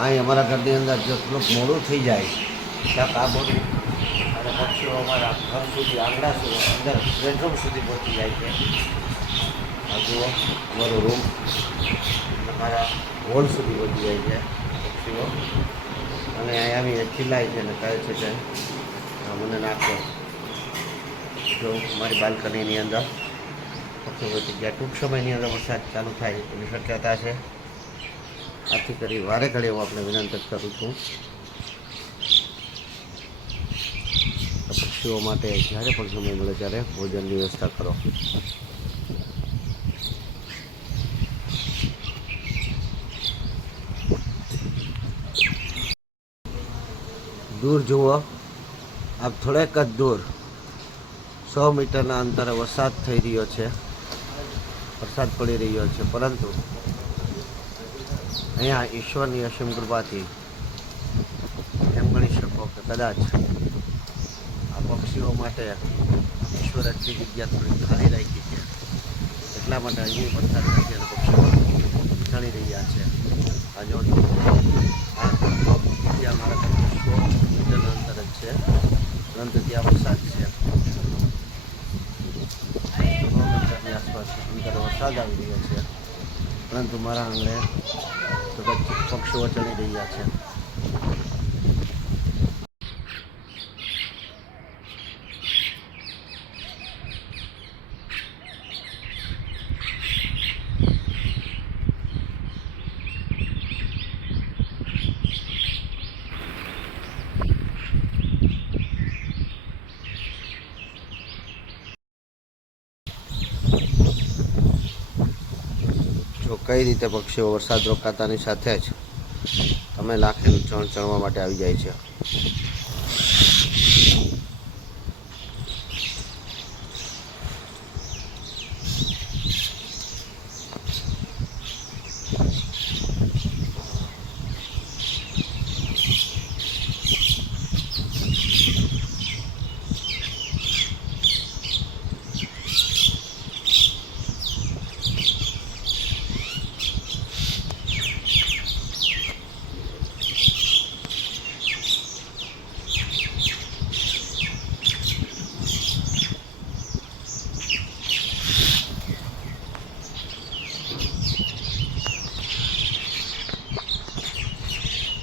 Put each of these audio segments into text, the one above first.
અહીં અમારા ઘરની અંદર જો થોડુંક મોડું થઈ જાય ત્યાં કાબોરું અને પક્ષીઓ અમારા ઘર સુધી આંગણા સુધી અંદર બેડરૂમ સુધી પહોંચી જાય છે. આ જુઓ અમારો રૂમ અમારા હોલ સુધી પહોંચી જાય છે પક્ષીઓ, અને અહીં આવીને ચિલ્લાય છે અને કહે છે કે મને નાખો. જો મારી બાલ્કનીની અંદર પક્ષીઓ પહોંચી ગયા. ટૂંક સમયની અંદર વરસાદ ચાલુ થાય એની શક્યતા છે. આથી કરી વારે ઘડી હું આપણે વિનંતી કરું છું પક્ષીઓ માટે જ્યારે પણ સમય મળે ત્યારે ભોજનની વ્યવસ્થા કરો. દૂર જુઓ, આપ થોડેક જ દૂર 100 મીટરના અંતરે વરસાદ થઈ રહ્યો છે, વરસાદ પડી રહ્યો છે, પરંતુ અહીંયા ઈશ્વરની અસીમ કૃપાથી એમ ગણી શકો કે કદાચ આ પક્ષીઓ માટે ઈશ્વર એટલી જગ્યા થોડી ખાલી રાખી છે, એટલા માટે અહીં વરસાદ નથી અને પક્ષીઓ જાણી રહ્યા છે. આ જો ત્યાં મારા 100 મીટરના અંતર જ છે, પરંતુ ત્યાં વરસાદ છે. 100 મીટરની આસપાસ અંતરે વરસાદ આવી રહ્યો છે, પરંતુ મારા આંગણે સતત પક્ષીઓ ચડી રહ્યા છે. જો કઈ રીતે પક્ષીઓ વરસાદ રોકાતાની સાથે જ તમે લાખીનું ચણ ચણવા માટે આવી જાય છે.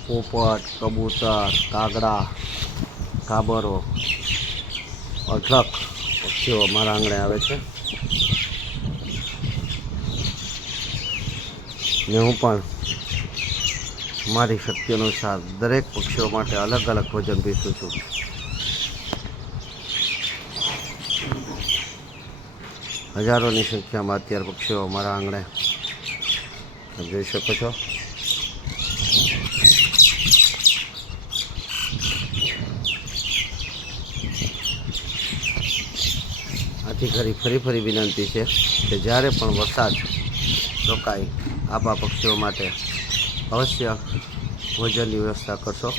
પોપટ, કબૂતર, કાગડા, કાબરો, અઢળક પક્ષીઓ મારા આંગણે આવે છે, ને હું પણ મારી શક્તિ અનુસાર દરેક પક્ષીઓ માટે અલગ અલગ ભોજન પીરસું છું. હજારોની સંખ્યામાં અત્યારે પક્ષીઓ મારા આંગણે જોઈ શકો છો. આથી ફરી વિનંતી છે કે જ્યારે પણ વરસાદ રોકાય આપ આ પક્ષીઓ માટે અવશ્ય ભોજનની વ્યવસ્થા કરશો.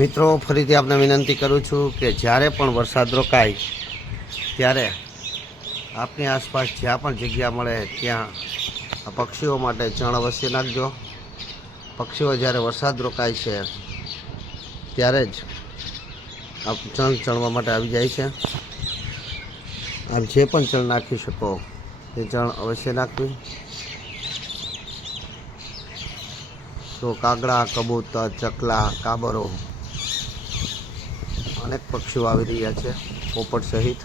મિત્રો, ફરીથી આપને વિનંતી કરું છું કે જ્યારે પણ વરસાદ રોકાય ત્યારે આપની આસપાસ જ્યાં પણ જગ્યા મળે ત્યાં આ પક્ષીઓ માટે ચણ અવશ્ય નાખજો. પક્ષીઓ જ્યારે વરસાદ રોકાય છે ત્યારે જ આપ ચણ ચણવા માટે આવી જાય છે. આપ જે પણ ચણ નાખી શકો તે ચણ અવશ્ય નાખવી. તો કાગડા, કબૂતર, ચકલા, કાબરો અનેક પક્ષીઓ આવી રહ્યા છે, પોપટ સહિત.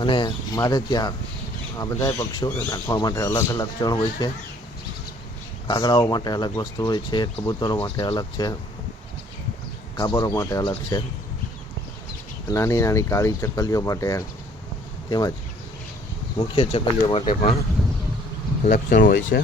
અને મારે ત્યાં આ બધાય પક્ષીઓને નાખવા માટે અલગ અલગ ચણ હોય છે. કાગડાઓ માટે અલગ વસ્તુ હોય છે, કબૂતરો માટે અલગ છે, કાબરો માટે અલગ છે, નાની નાની કાળી ચકલીઓ માટે તેમજ મુખ્ય ચકલીઓ માટે પણ અલગ ચણ હોય છે.